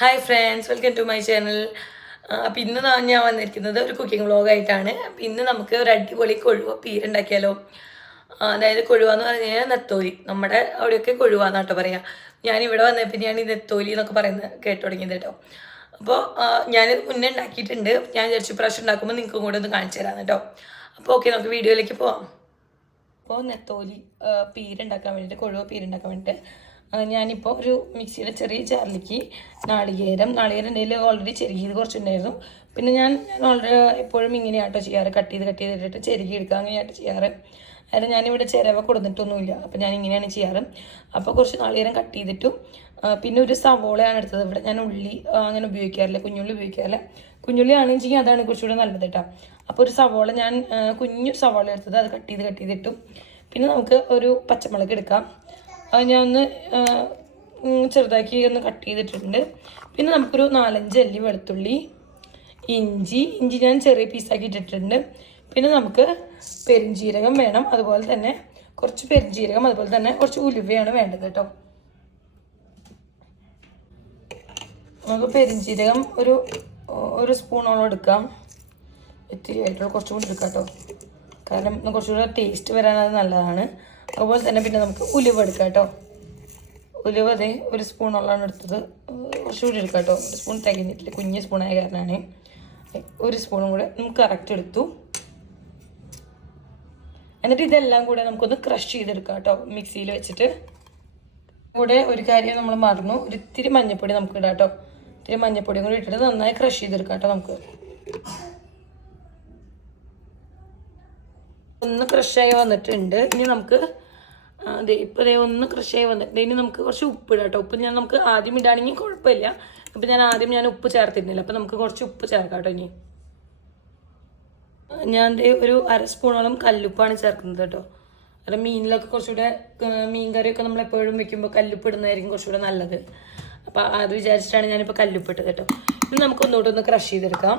Hi friends welcome to my channel അപ്പം ഇന്ന് ഞാൻ വന്നിരിക്കുന്നത് ഒരു കുക്കിംഗ് വ്ളോഗായിട്ടാണ് അപ്പം ഇന്ന് നമുക്ക് ഒരു അടിപൊളി കൊഴുവ പീരുണ്ടാക്കിയാലോ. അതായത് കൊഴുവ എന്ന് പറഞ്ഞു കഴിഞ്ഞാൽ നെത്തോലി. നമ്മുടെ അവിടെയൊക്കെ കൊഴുവ എന്നാട്ടോ പറയാം. ഞാനിവിടെ വന്നപ്പോൾ ഞാൻ ഈ നെത്തോലി എന്നൊക്കെ പറയുന്നത് കേട്ടു തുടങ്ങിയത് കേട്ടോ അപ്പോൾ ഞാനിത് മുന്നേ ഉണ്ടാക്കിയിട്ടുണ്ട്. ഞാൻ വിചാരിച്ചു പ്രാവശ്യം ഉണ്ടാക്കുമ്പോൾ നിങ്ങൾക്കും കൂടെ ഒന്ന് കാണിച്ചു തരാം കേട്ടോ അപ്പോൾ ഓക്കെ നമുക്ക് വീഡിയോയിലേക്ക് പോവാം. അപ്പോൾ നെത്തോലി പീരുണ്ടാക്കാൻ വേണ്ടിയിട്ട് കൊഴുവ പീരുണ്ടാക്കാൻ വേണ്ടിയിട്ട് ഞാനിപ്പോൾ ഒരു മിക്സിയുടെ ചെറിയ ചാർലിക്ക് നാളികേരം നാളികേരം എന്റെ കയ്യിൽ ഓൾറെഡി ചെരുകിയത് കുറച്ചുണ്ടായിരുന്നു. പിന്നെ ഞാൻ ഞാൻ ഓൾറെഡി എപ്പോഴും ഇങ്ങനെയാട്ടോ ചെയ്യാറ്. കട്ട് ചെയ്ത് കട്ട് ചെയ്തിട്ട് ചെരുകി എടുക്കുക അങ്ങനെയായിട്ട് ചെയ്യാറ്. അതായത് ഞാനിവിടെ ചിരവ കൊടുത്തിട്ടൊന്നുമില്ല. അപ്പോൾ ഞാൻ ഇങ്ങനെയാണ് ചെയ്യാറ്. അപ്പോൾ കുറച്ച് നാളികേരം കട്ട് ചെയ്തിട്ടും പിന്നെ ഒരു സവോളയാണ് എടുത്തത്. ഇവിടെ ഞാൻ ഉള്ളി അങ്ങനെ ഉപയോഗിക്കാറില്ല. കുഞ്ഞുള്ളി ഉപയോഗിക്കാറില്ല. കുഞ്ഞുള്ളി ആണെങ്കിൽ അതാണ് കുറച്ചുകൂടെ നല്ലത് കേട്ടോ അപ്പോൾ ഒരു സവോള ഞാൻ കുഞ്ഞു സവോള എടുത്തത്. അത് കട്ട് ചെയ്ത് കട്ട് ചെയ്തിട്ടും. പിന്നെ നമുക്ക് ഒരു പച്ചമുളക് എടുക്കാം. അത് ഞാൻ ഒന്ന് ചെറുതാക്കി ഒന്ന് കട്ട് ചെയ്തിട്ടുണ്ട്. പിന്നെ നമുക്കൊരു നാലഞ്ച് അല്ലി വെളുത്തുള്ളി ഇഞ്ചി ഇഞ്ചി ഞാൻ ചെറിയ പീസാക്കി ഇട്ടിട്ടുണ്ട്. പിന്നെ നമുക്ക് പെരുംജീരകം വേണം. അതുപോലെ തന്നെ കുറച്ച് പെരുംജീരകം അതുപോലെ തന്നെ കുറച്ച് ഉലുവയാണ് വേണ്ടത് കേട്ടോ. നമുക്ക് പെരുംജീരകം ഒരു ഒരു സ്പൂണോളം എടുക്കാം. ഇത്തിരി ആയിട്ടുള്ള കുറച്ചും കൂടി എടുക്കാം കേട്ടോ. കാരണം കുറച്ചുകൂടെ ടേസ്റ്റ് വരാൻ അത് നല്ലതാണ്. അതുപോലെ തന്നെ പിന്നെ നമുക്ക് ഉലുവ എടുക്കാം കേട്ടോ. ഉലുവ അതെ ഒരു സ്പൂണോളാണ് എടുത്തത്. കുറച്ചുകൂടി എടുക്കാം കേട്ടോ. ഒരു സ്പൂൺ തികഞ്ഞിട്ടില്ല. കുഞ്ഞ് സ്പൂണായ കാരണമാണ്. ഒരു സ്പൂണും കൂടെ നമുക്ക് കറക്റ്റ് എടുത്തു. എന്നിട്ട് ഇതെല്ലാം കൂടെ നമുക്കൊന്ന് ക്രഷ് ചെയ്തെടുക്കാം കേട്ടോ. മിക്സിയിൽ വെച്ചിട്ട്. കൂടെ ഒരു കാര്യം നമ്മൾ മറന്നു. ഒരു ഇത്തിരി മഞ്ഞപ്പൊടി നമുക്ക് ഇടാം കേട്ടോ. ഇത്തിരി മഞ്ഞപ്പൊടിയും കൂടി ഇട്ടിട്ട് നന്നായി ക്രഷ് ചെയ്തെടുക്കാം കേട്ടോ നമുക്ക്. ഒന്ന് ക്രഷായി വന്നിട്ടുണ്ട്. ഇനി നമുക്ക് അതെ ദേ ഇപ്പോൾ ദേ ഒന്ന് ക്രഷായി വന്നിട്ടുണ്ട് ഇനി നമുക്ക് കുറച്ച് ഉപ്പ് ഇടാം കേട്ടോ ഉപ്പ് ഞാൻ നമുക്ക് ആദ്യം ഇടാണെങ്കിൽ കുഴപ്പമില്ല. അപ്പം ഞാൻ ആദ്യം ഞാൻ ഉപ്പ് ചേർത്തിരുന്നില്ല. അപ്പം നമുക്ക് കുറച്ച് ഉപ്പ് ചേർക്കാം കേട്ടോ ഇനി. ഞാൻ ഒരു അര സ്പൂണോളം കല്ലുപ്പാണ് ചേർക്കുന്നത് കേട്ടോ. കാരണം മീനിലൊക്കെ കുറച്ചുകൂടെ മീൻ കറിയൊക്കെ നമ്മൾ എപ്പോഴും വെക്കുമ്പോൾ കല്ലുപ്പ് ഇടുന്നതായിരിക്കും കുറച്ചുകൂടെ നല്ലത്. അപ്പോൾ അത് വിചാരിച്ചിട്ടാണ് ഞാനിപ്പോൾ കല്ലുപ്പ് ഇട്ടത് കേട്ടോ. ഇനി നമുക്ക് ഒന്നുകൂടെ ഒന്ന് ക്രഷ് ചെയ്തെടുക്കാം.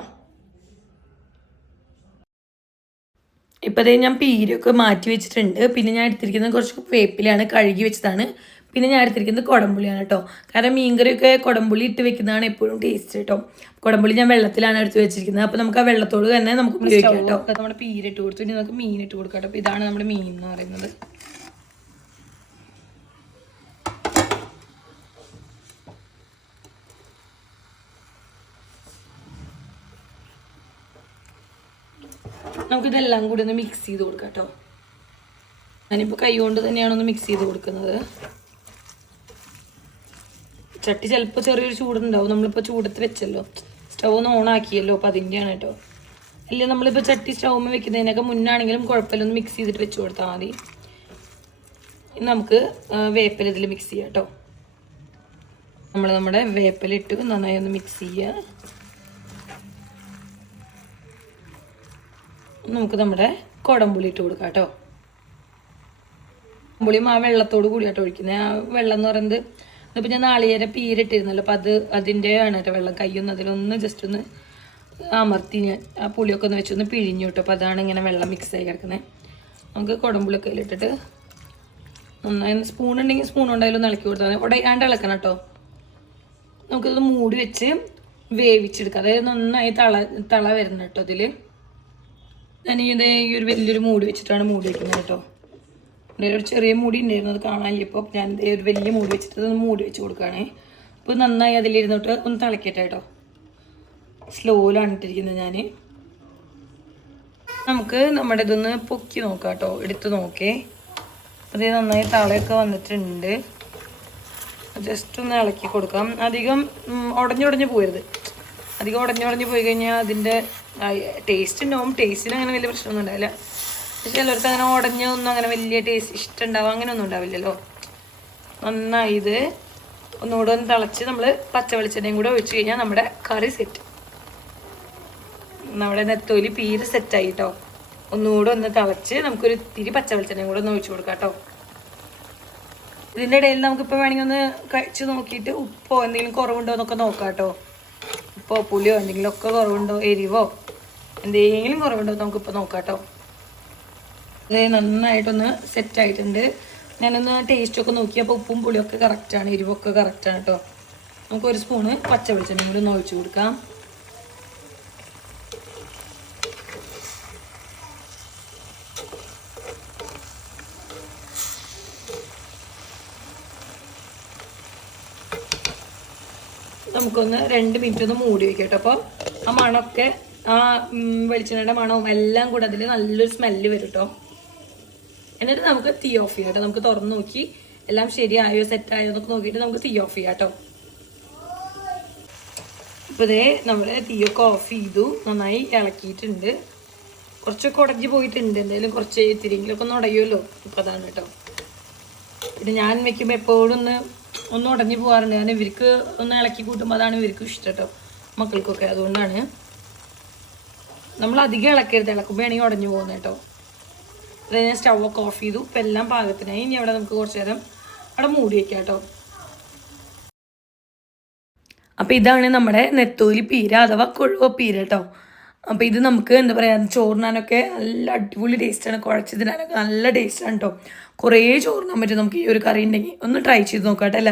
ഇപ്പോൾ ദേ ഞാൻ പീരൊക്കെ മാറ്റി വെച്ചിട്ടുണ്ട്. പിന്നെ ഞാൻ എടുത്തിരിക്കുന്നത് കുറച്ച് വേപ്പിലാണ് കഴുകി വെച്ചതാണ്. പിന്നെ ഞാൻ എടുത്തിരിക്കുന്നത് കുടംപുളിയാണ് കേട്ടോ. കാരണം മീൻകറിയൊക്കെ കുടംപുളി ഇട്ട് വെക്കുന്നതാണ് എപ്പോഴും ടേസ്റ്റ് കേട്ടോ. കുടംപുളി ഞാൻ വെള്ളത്തിലാണ് എടുത്ത് വെച്ചിരിക്കുന്നത്. അപ്പോൾ നമുക്ക് ആ വെള്ളത്തോട് തന്നെ നമുക്ക് ഉപയോഗിക്കാം കേട്ടോ. നമ്മുടെ പീരിട്ട് കൊടുത്തു ഇനി നമുക്ക് മീൻ ഇട്ട് കൊടുക്കാം കേട്ടോ. ഇതാണ് നമ്മുടെ മീൻ എന്ന് പറയുന്നത്. നമുക്കിതെല്ലാം കൂടി ഒന്ന് മിക്സ് ചെയ്ത് കൊടുക്കാം കേട്ടോ. ഞാനിപ്പോൾ കൈകൊണ്ട് തന്നെയാണ് ഒന്ന് മിക്സ് ചെയ്ത് കൊടുക്കുന്നത്. ചട്ടി ചിലപ്പോൾ ചെറിയൊരു ചൂടുണ്ടാവും. നമ്മളിപ്പോൾ ചൂടത്ത് വെച്ചല്ലോ. സ്റ്റൗ ഒന്ന് ഓണാക്കിയല്ലോ അപ്പോൾ അതിന്റെയാണ് കേട്ടോ. അല്ലെങ്കിൽ നമ്മളിപ്പോൾ ചട്ടി സ്റ്റൗമ്മ വെക്കുന്നതിനൊക്കെ മുന്നാണെങ്കിലും കുഴപ്പമില്ല. ഒന്ന് മിക്സ് ചെയ്തിട്ട് വെച്ച് കൊടുത്താൽ മതി. നമുക്ക് വേപ്പൽ ഇതിൽ മിക്സ് ചെയ്യാം കേട്ടോ. നമ്മൾ നമ്മുടെ വേപ്പിലിട്ട് നന്നായി ഒന്ന് മിക്സ് ചെയ്യുക നമുക്ക് നമ്മുടെ കുടംപുളി ഇട്ട് കൊടുക്കാം കേട്ടോ. കുടംപുളിയും ആ വെള്ളത്തോട് കൂടിയാട്ടോ ഒഴിക്കുന്നത് ആ വെള്ളം എന്ന് പറയുന്നത് ഇതിപ്പോൾ ഞാൻ നാളികേരം പീരിട്ടിരുന്നല്ലോ അപ്പം അത് അതിന്റെ ആണ് കേട്ടോ വെള്ളം. കയ്യൊന്ന് അതിലൊന്ന് ജസ്റ്റ് ഒന്ന് അമർത്തി ഞാൻ ആ പുളിയൊക്കെ ഒന്ന് വെച്ചൊന്ന് പിഴിഞ്ഞു കിട്ടും. അപ്പോൾ അതാണ് ഇങ്ങനെ വെള്ളം മിക്സ് ആയി കിടക്കുന്നത് നമുക്ക് കുടംപുളിയൊക്കെ അതിലിട്ടിട്ട് നന്നായി സ്പൂൺ ഉണ്ടെങ്കിൽ സ്പൂൺ ഉണ്ടായാലും ഇളക്കി കൊടുത്താൽ മതി. ഉടയാണ്ട് ഇളക്കണം കേട്ടോ. നമുക്കിത് മൂടി വെച്ച് വേവിച്ചെടുക്കാം. അതായത് നന്നായി തള തള വരുന്ന കേട്ടോ ഞാൻ ഇത് ഈ ഒരു വലിയൊരു മൂടി വെച്ചിട്ടാണ് മൂടി വെക്കുന്നത് കേട്ടോ. എന്റെ ഒരു ചെറിയ മൂടി ഉണ്ടായിരുന്നത് ഇപ്പോൾ ഞാൻ ഒരു വലിയ മൂടി വെച്ചിട്ട് ഒന്ന് മൂടി വെച്ച് കൊടുക്കുകയാണേ. അപ്പോൾ നന്നായി അതിലിരുന്നിട്ട് ഒന്ന് തിളക്കട്ടെ കേട്ടോ. സ്ലോയിലാണ് ഇട്ടിരിക്കുന്നത് ഞാൻ നമുക്ക് നമ്മുടെ ഇതൊന്ന് പൊക്കി നോക്കാം കേട്ടോ എടുത്ത് നോക്കേ. അതേ നന്നായി തളയൊക്കെ വന്നിട്ടുണ്ട്. ജസ്റ്റ് ഒന്ന് ഇളക്കി കൊടുക്കാം. അധികം ഉടഞ്ഞുടഞ്ഞ് പോയരുത് അധികം ഉടഞ്ഞുടഞ്ഞ് പോയി കഴിഞ്ഞാൽ അതിന്റെ ടേസ്റ്റ് ഉണ്ടാവും ടേസ്റ്റിന് അങ്ങനെ വലിയ പ്രശ്നമൊന്നും ഉണ്ടാവില്ല. പക്ഷെ ചിലർക്ക് അങ്ങനെ ഉടഞ്ഞ ഒന്നും അങ്ങനെ വലിയ ടേസ്റ്റ് ഇഷ്ടം ഉണ്ടാവും അങ്ങനെയൊന്നും ഉണ്ടാവില്ലല്ലോ. നന്നായി ഇത് ഒന്നുകൂടെ ഒന്ന് തിളച്ച് നമ്മൾ പച്ച വെളിച്ചെണ്ണയും കൂടെ ഒഴിച്ച് കഴിഞ്ഞാൽ നമ്മുടെ കറി സെറ്റ് നമ്മുടെ നെത്തോലി പീര് സെറ്റായി കേട്ടോ ഒന്നുകൂടെ ഒന്ന് തിളച്ച് നമുക്കൊരു ഇത്തിരി പച്ച വെളിച്ചെണ്ണയും കൂടെ ഒന്ന് ഒഴിച്ചു കൊടുക്കാം കേട്ടോ ഇതിന്റെ ഇടയിൽ നമുക്കിപ്പോൾ വേണമെങ്കിൽ ഒന്ന് കഴിച്ച് നോക്കിയിട്ട് ഉപ്പോ എന്തെങ്കിലും കുറവുണ്ടോ എന്നൊക്കെ നോക്കാം കേട്ടോ ഉപ്പോ പുളിയോ എന്തെങ്കിലും ഒക്കെ കുറവുണ്ടോ? എരിവോ? എന്തെങ്കിലും കുറവുണ്ടോ? നമുക്ക് നമുക്കിപ്പോൾ നോക്കാട്ടോ. കേട്ടോ ഇത് നന്നായിട്ടൊന്ന് സെറ്റ് ആയിട്ടുണ്ട്. ഞാനൊന്ന് ടേസ്റ്റ് ഒക്കെ നോക്കിയപ്പോൾ ഉപ്പും പുളിയൊക്കെ കറക്റ്റാണ് എരിവൊക്കെ കറക്റ്റാണ് കേട്ടോ നമുക്ക് ഒരു സ്പൂണ് പച്ച വെളിച്ചെണ്ണ കൂടി ഒന്ന് ഒഴിച്ചു കൊടുക്കാം. നമുക്കൊന്ന് രണ്ട് മിനിറ്റ് ഒന്ന് മൂടി വെക്കട്ടോ. കേട്ടോ അപ്പോൾ ആ മണമൊക്കെ ആ വെളിച്ചെണ്ണയുടെ മണവും എല്ലാം കൂടെ അതിൽ നല്ലൊരു സ്മെല്ല് വരും കേട്ടോ എന്നിട്ട് നമുക്ക് തീ ഓഫ് ചെയ്യാം കേട്ടോ. നമുക്ക് തുറന്ന് നോക്കി. എല്ലാം ശരിയായോ സെറ്റായോ എന്നൊക്കെ നോക്കിയിട്ട് നമുക്ക് തീ ഓഫ് ചെയ്യാം കേട്ടോ. അപ്പോൾ ഇതേ നമ്മൾ തീയൊക്കെ ഓഫ് ചെയ്തു. നന്നായി ഇളക്കിയിട്ടുണ്ട്. കുറച്ചൊക്കെ ഉടഞ്ഞു പോയിട്ടുണ്ട്. എന്തായാലും കുറച്ച് തിരിങ്കിലൊക്കെ ഒന്ന് ഉടയുമല്ലോ. ഇപ്പോൾ അതാണ് കേട്ടോ. പിന്നെ ഞാൻ വെക്കുമ്പോൾ എപ്പോഴും ഒന്ന് ഒന്ന് ഉടഞ്ഞു പോകാറുണ്ട്. കാരണം ഇവർക്ക് ഒന്ന് ഇളക്കി കൂട്ടുമ്പോൾ അതാണ് ഇവർക്ക് ഇഷ്ടം കേട്ടോ മക്കൾക്കൊക്കെ. അതുകൊണ്ടാണ് നമ്മൾ അധികം ഇളക്കരുത്. ഇളക്കുമ്പോൾ ആണെങ്കിൽ ഉടഞ്ഞു പോകുന്നത് കേട്ടോ. അത് ഞാൻ സ്റ്റവ് ഒക്കെ ഓഫ് ചെയ്തു. ഇപ്പം എല്ലാം പാകത്തിനായി. ഇനി അവിടെ നമുക്ക് കുറച്ച് നേരം അവിടെ മൂടി വയ്ക്കാം കേട്ടോ. അപ്പോൾ ഇതാണ് നമ്മുടെ നെത്തോലി പീര അഥവാ കൊഴുവ പീര കേട്ടോ. അപ്പോൾ ഇത് നമുക്ക് എന്താ പറയുക ചോറിനാനൊക്കെ നല്ല അടിപൊളി ടേസ്റ്റാണ് കുഴച്ച് നല്ല ടേസ്റ്റാണ് കേട്ടോ കുറേ ചോറിനാൻ പറ്റും നമുക്ക് ഈ ഒരു കറി ഉണ്ടെങ്കിൽ. ഒന്ന് ട്രൈ ചെയ്ത് നോക്കാം കേട്ടോ എല്ലാവരും.